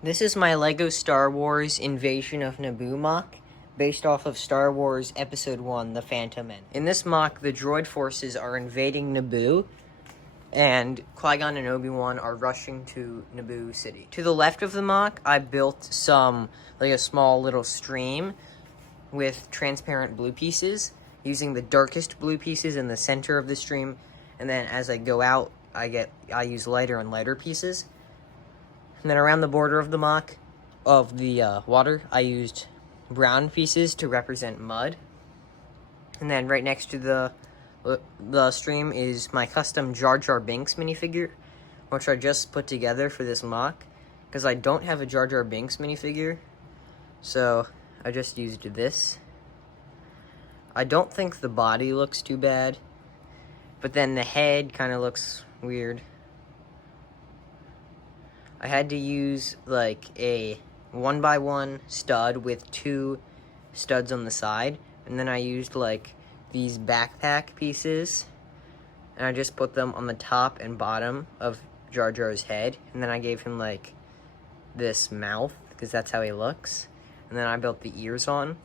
This is my LEGO Star Wars Invasion of Naboo mock, based off of Star Wars Episode 1, The Phantom Menace. In this mock, the droid forces are invading Naboo, and Qui-Gon and Obi-Wan are rushing to Naboo City. To the left of the mock, I built a small little stream with transparent blue pieces, using the darkest blue pieces in the center of the stream, and then as I go out, I use lighter and lighter pieces. And then around the border of the mock, of the water, I used brown pieces to represent mud. And then right next to the stream is my custom Jar Jar Binks minifigure, which I just put together for this mock, because I don't have a Jar Jar Binks minifigure, so I just used this. I don't think the body looks too bad, but then the head kind of looks weird. I had to use like a 1x1 stud with 2 studs on the side, and then I used like these backpack pieces, and I just put them on the top and bottom of Jar Jar's head, and then I gave him like this mouth, because that's how he looks, and then I built the ears on.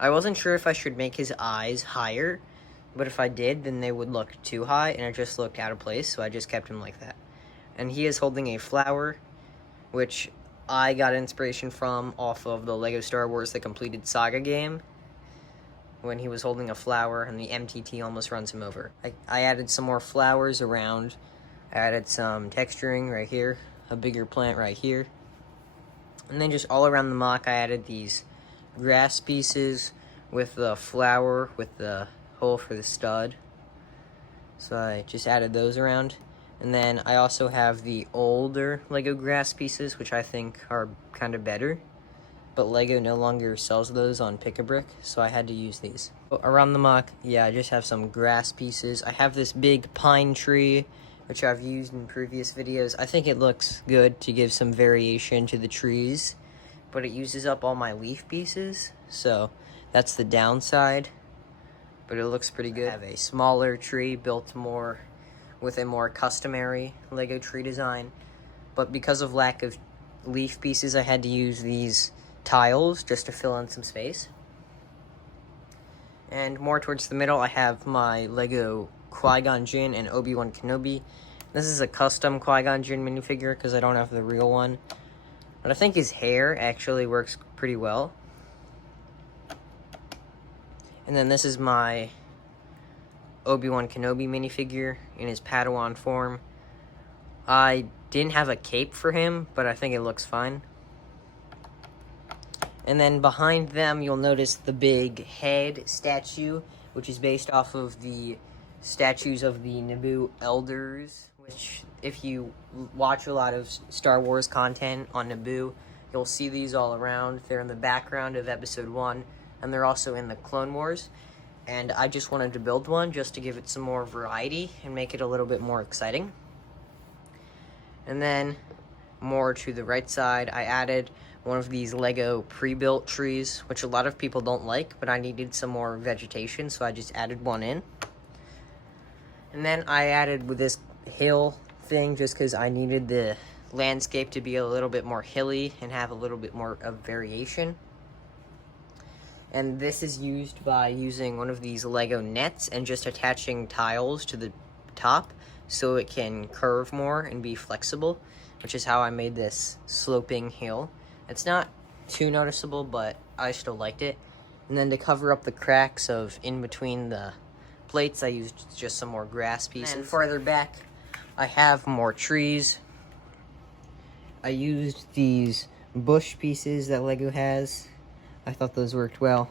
I wasn't sure if I should make his eyes higher, but if I did, then they would look too high, and it just looked out of place, so I just kept him like that. And he is holding a flower, which I got inspiration from off of the LEGO Star Wars The Completed Saga game, when he was holding a flower and the MTT almost runs him over. I added some more flowers around. I added some texturing right here, a bigger plant right here. And then just all around the mock, I added these grass pieces with the flower with the hole for the stud. So I just added those around. And then I also have the older LEGO grass pieces, which I think are kind of better. But LEGO no longer sells those on Pick-a-Brick, so I had to use these. Around the mock, yeah, I just have some grass pieces. I have this big pine tree, which I've used in previous videos. I think it looks good to give some variation to the trees, but it uses up all my leaf pieces, so that's the downside. But it looks pretty good. I have a smaller tree built more with a more customary LEGO tree design, but because of lack of leaf pieces, I had to use these tiles just to fill in some space. And more towards the middle, I have my LEGO Qui-Gon Jinn and Obi-Wan Kenobi. This is a custom Qui-Gon Jinn minifigure because I don't have the real one, but I think his hair actually works pretty well. And then this is my Obi-Wan Kenobi minifigure in his Padawan form. I didn't have a cape for him, but I think it looks fine. And then behind them, you'll notice the big head statue, which is based off of the statues of the Naboo elders, which if you watch a lot of Star Wars content on Naboo, you'll see these all around. They're in the background of Episode 1, and they're also in the Clone Wars. And I just wanted to build one just to give it some more variety and make it a little bit more exciting. And then, more to the right side, I added one of these LEGO pre-built trees, which a lot of people don't like, but I needed some more vegetation, so I just added one in. And then I added with this hill thing just because I needed the landscape to be a little bit more hilly and have a little bit more of variation. And this is used by using one of these LEGO nets and just attaching tiles to the top so it can curve more and be flexible, which is how I made this sloping hill. It's not too noticeable, but I still liked it. And then to cover up the cracks of in between the plates, I used just some more grass pieces. And farther back, I have more trees. I used these bush pieces that LEGO has. I thought those worked well.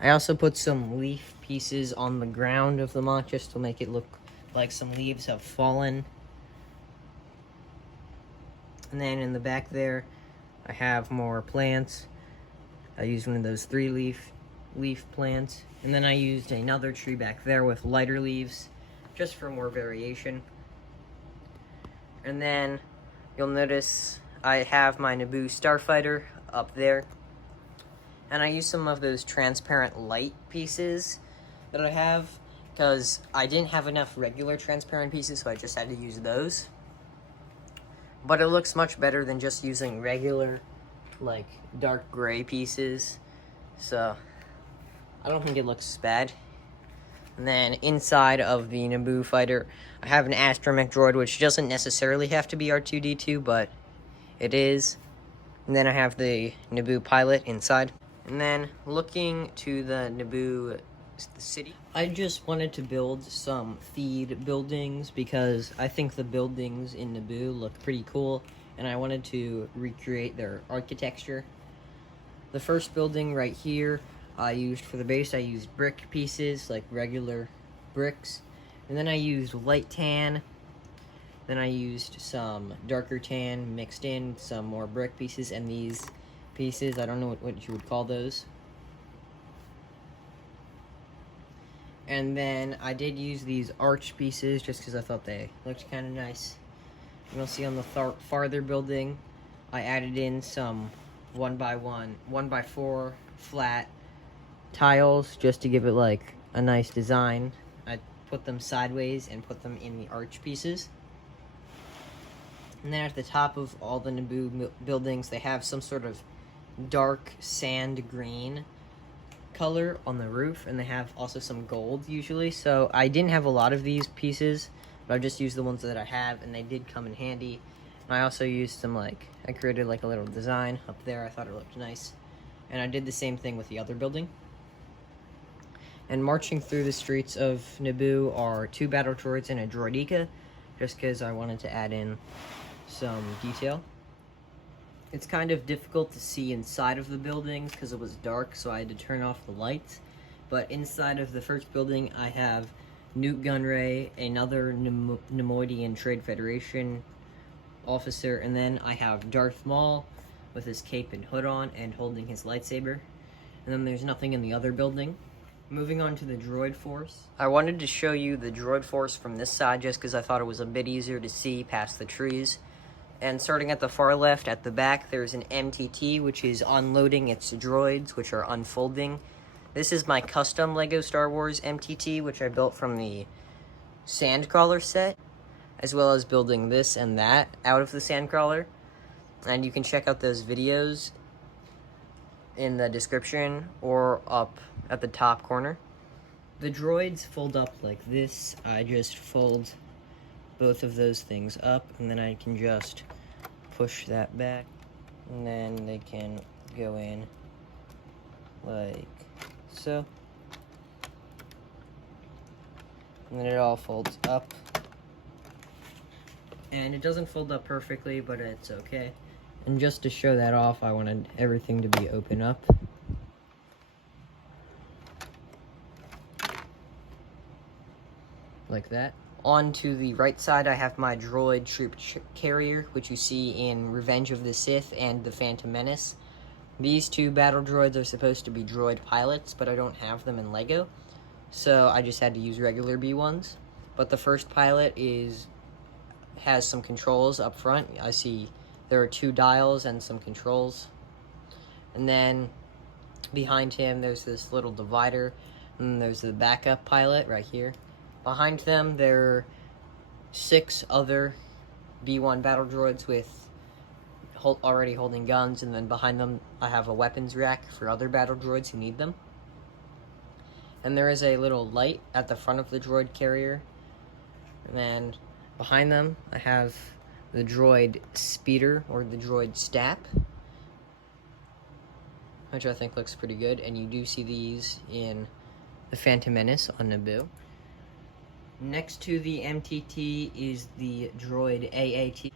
I also put some leaf pieces on the ground of the mock just to make it look like some leaves have fallen. And then in the back there, I have more plants. I used one of those 3-leaf plants. And then I used another tree back there with lighter leaves, just for more variation. And then you'll notice I have my Naboo Starfighter up there. And I used some of those transparent light pieces that I have, because I didn't have enough regular transparent pieces, so I just had to use those. but it looks much better than just using regular, like, dark gray pieces. So, I don't think it looks bad. And then inside of the Naboo fighter, I have an astromech droid, which doesn't necessarily have to be R2-D2, but it is. And then I have the Naboo pilot inside. And then looking to the Naboo city, I just wanted to build some feed buildings because I think the buildings in Naboo look pretty cool, and I wanted to recreate their architecture. The first building right here, I used for the base, I used brick pieces, like regular bricks. And then I used light tan. Then I used some darker tan mixed in, some more brick pieces, and these pieces, I don't know what you would call those. And then I did use these arch pieces just because I thought they looked kind of nice. And you'll see on the farther building, I added in some 1x4 flat tiles just to give it like a nice design. I put them sideways and put them in the arch pieces. And then at the top of all the Naboo buildings, they have some sort of dark sand green color on the roof, and they have also some gold usually. So I didn't have a lot of these pieces, but I just used the ones that I have, and they did come in handy. And I also used some, like, I created like a little design up there. I thought it looked nice. And I did the same thing with the other building. And marching through the streets of Naboo are 2 battle droids and a droideka, just because I wanted to add in some detail. It's kind of difficult to see inside of the buildings because it was dark, so I had to turn off the lights. But inside of the first building, I have Newt Gunray, another Nemoidian Trade Federation officer, and then I have Darth Maul with his cape and hood on and holding his lightsaber. And then there's nothing in the other building. Moving on to the droid force. I wanted to show you the droid force from this side just because I thought it was a bit easier to see past the trees. And starting at the far left, at the back, there's an MTT, which is unloading its droids, which are unfolding. This is my custom LEGO Star Wars MTT, which I built from the Sandcrawler set, as well as building this and that out of the Sandcrawler. And you can check out those videos in the description or up at the top corner. The droids fold up like this. I just fold both of those things up, and then I can just push that back, and then they can go in like so. And then it all folds up. And it doesn't fold up perfectly, but it's okay. And just to show that off, I wanted everything to be open up. Like that. On to the right side, I have my droid troop carrier, which you see in Revenge of the Sith and The Phantom Menace. These 2 battle droids are supposed to be droid pilots, but I don't have them in LEGO, so I just had to use regular B1s. But the first pilot has some controls up front. I see there are 2 dials and some controls. And then behind him, there's this little divider, and there's the backup pilot right here. Behind them, there are 6 other B1 battle droids with already holding guns, and then behind them, I have a weapons rack for other battle droids who need them. And there is a little light at the front of the droid carrier. And then behind them, I have the droid speeder, or the droid stap, which I think looks pretty good, and you do see these in The Phantom Menace on Naboo. Next to the MTT is the droid AAT,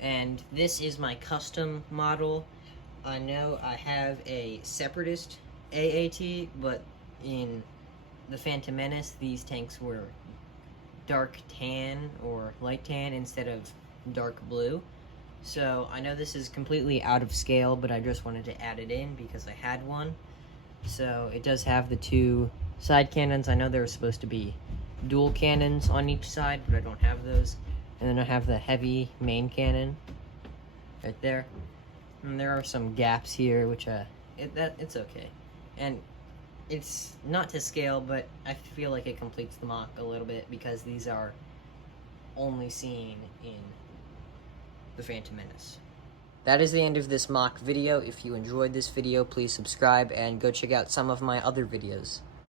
and this is my custom model. I know I have a Separatist AAT, but in The Phantom Menace, these tanks were dark tan or light tan instead of dark blue. So I know this is completely out of scale, but I just wanted to add it in because I had one. So it does have the 2 side cannons. I know there were supposed to be dual cannons on each side, but I don't have those. And then I have the heavy main cannon right there. And there are some gaps here, which it's okay. And it's not to scale, but I feel like it completes the mock a little bit because these are only seen in the Phantom Menace. That is the end of this mock video. If you enjoyed this video, please subscribe and go check out some of my other videos.